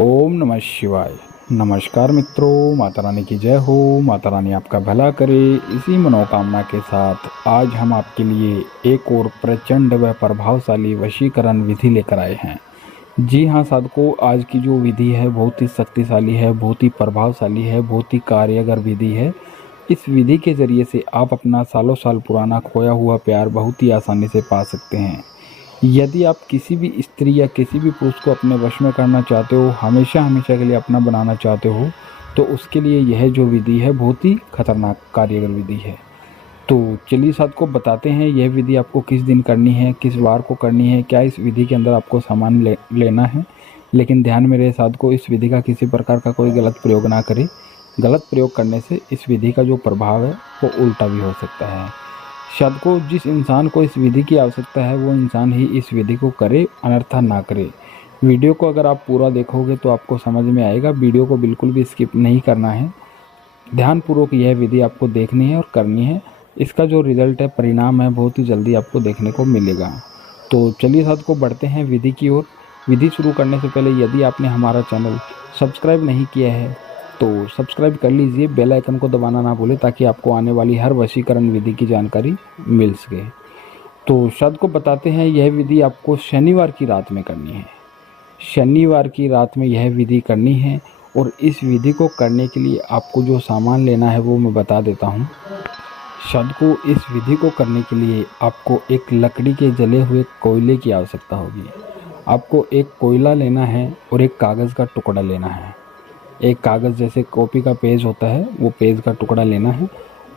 ओम नमः शिवाय। नमस्कार मित्रों, माता रानी की जय हो। माता रानी आपका भला करे, इसी मनोकामना के साथ आज हम आपके लिए एक और प्रचंड व प्रभावशाली वशीकरण विधि लेकर आए हैं। जी हाँ साधकों, आज की जो विधि है बहुत ही शक्तिशाली है, बहुत ही प्रभावशाली है, बहुत ही कार्यगर विधि है। इस विधि के जरिए से आप अपना सालों साल पुराना खोया हुआ प्यार बहुत ही आसानी से पा सकते हैं। यदि आप किसी भी स्त्री या किसी भी पुरुष को अपने वश में करना चाहते हो, हमेशा हमेशा के लिए अपना बनाना चाहते हो, तो उसके लिए यह जो विधि है बहुत ही खतरनाक कार्यगर विधि है। तो चलिए साथ को बताते हैं यह विधि आपको किस दिन करनी है, किस वार को करनी है, क्या इस विधि के अंदर आपको सामान लेना है। लेकिन ध्यान में रहे साथ को, इस विधि का किसी प्रकार का कोई गलत प्रयोग ना करे। गलत प्रयोग करने से इस विधि का जो प्रभाव है वो उल्टा भी हो सकता है। शायद को जिस इंसान को इस विधि की आवश्यकता है वो इंसान ही इस विधि को करे, अनर्था ना करे। वीडियो को अगर आप पूरा देखोगे तो आपको समझ में आएगा। वीडियो को बिल्कुल भी स्किप नहीं करना है, ध्यानपूर्वक यह विधि आपको देखनी है और करनी है। इसका जो रिजल्ट है, परिणाम है, बहुत ही जल्दी आपको देखने को मिलेगा। तो चलिए साथ को बढ़ते हैं विधि की ओर। विधि शुरू करने से पहले यदि आपने हमारा चैनल सब्सक्राइब नहीं किया है तो सब्सक्राइब कर लीजिए, बेल आइकन को दबाना ना भूलें ताकि आपको आने वाली हर वशीकरण विधि की जानकारी मिल सके। तो शब्द को बताते हैं, यह विधि आपको शनिवार की रात में करनी है। शनिवार की रात में यह विधि करनी है और इस विधि को करने के लिए आपको जो सामान लेना है वो मैं बता देता हूँ। शब्द को इस विधि को करने के लिए आपको एक लकड़ी के जले हुए कोयले की आवश्यकता होगी। आपको एक कोयला लेना है और एक कागज़ का टुकड़ा लेना है। एक कागज़ जैसे कॉपी का पेज होता है वो पेज का टुकड़ा लेना है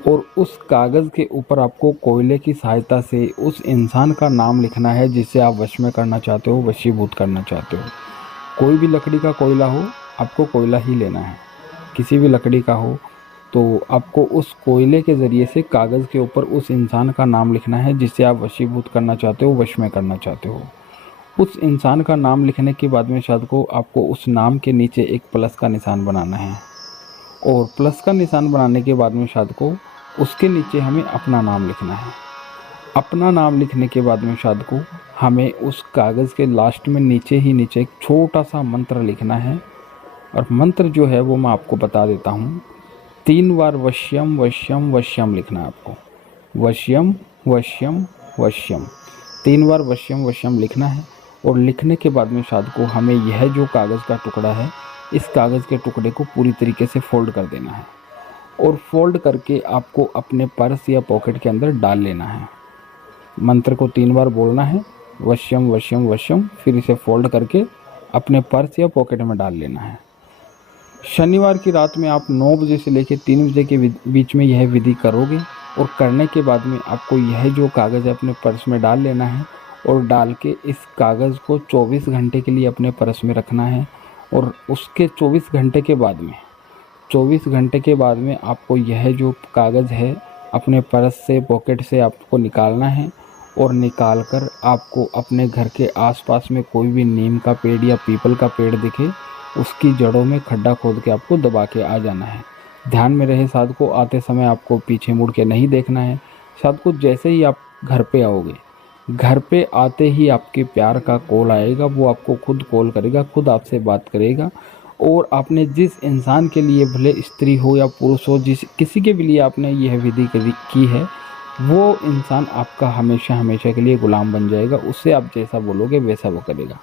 और उस कागज़ के ऊपर आपको कोयले की सहायता से उस इंसान का नाम लिखना है जिसे आप वश में करना चाहते हो, वशीभूत करना चाहते हो। कोई भी लकड़ी का कोयला हो, आपको कोयला ही लेना है। किसी भी लकड़ी का हो तो आपको उस कोयले के ज़रिए से कागज़ के ऊपर उस इंसान का नाम लिखना है जिसे आप वशीभूत करना चाहते हो, वश में करना चाहते हो। उस इंसान का नाम लिखने के बाद में शायद को आपको उस नाम के नीचे एक प्लस का निशान बनाना है और प्लस का निशान बनाने के बाद में शायद को उसके नीचे हमें अपना नाम लिखना है। अपना नाम लिखने के बाद में शायद को हमें उस कागज़ के लास्ट में नीचे ही नीचे एक छोटा सा मंत्र लिखना है और मंत्र जो है वो मैं आपको बता देता हूँ। 3 बार वश्यम वश्यम वश्यम लिखना है आपको। वश्यम वश्यम वश्यम 3 बार वश्यम वश्यम लिखना है और लिखने के बाद में शायद को हमें यह जो कागज़ का टुकड़ा है, इस कागज़ के टुकड़े को पूरी तरीके से फोल्ड कर देना है और फोल्ड करके आपको अपने पर्स या पॉकेट के अंदर डाल लेना है। मंत्र को 3 बार बोलना है, वश्यम वश्यम वश्यम, फिर इसे फोल्ड करके अपने पर्स या पॉकेट में डाल लेना है। शनिवार की रात में आप 9 बजे से लेकर 3 बजे के बीच में यह विधि करोगे और करने के बाद में आपको यह जो कागज़ है अपने पर्स में डाल लेना है और डाल के इस कागज़ को 24 घंटे के लिए अपने पर्स में रखना है और उसके 24 घंटे के बाद में आपको यह जो कागज़ है अपने पर्स से, पॉकेट से आपको निकालना है और निकाल कर आपको अपने घर के आसपास में कोई भी नीम का पेड़ या पीपल का पेड़ दिखे, उसकी जड़ों में खड्डा खोद के आपको दबा के आ जाना है। ध्यान में रहे साथ को, आते समय आपको पीछे मुड़ के नहीं देखना है। साथ को जैसे ही आप घर पे आओगे, घर पे आते ही आपके प्यार का कॉल आएगा, वो आपको खुद कॉल करेगा, खुद आपसे बात करेगा और आपने जिस इंसान के लिए, भले स्त्री हो या पुरुष हो, जिस किसी के भी लिए आपने यह विधि की है, वो इंसान आपका हमेशा हमेशा के लिए गुलाम बन जाएगा। उससे आप जैसा बोलोगे वैसा वो करेगा।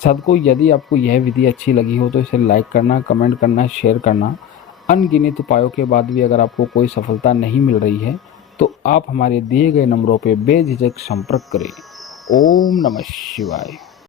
साथ को यदि आपको यह विधि अच्छी लगी हो तो इसे लाइक करना, कमेंट करना, शेयर करना। अनगिनत उपायों के बाद भी अगर आपको कोई सफलता नहीं मिल रही है तो आप हमारे दिए गए नंबरों पे बेझिझक संपर्क करें। ओम नमः शिवाय।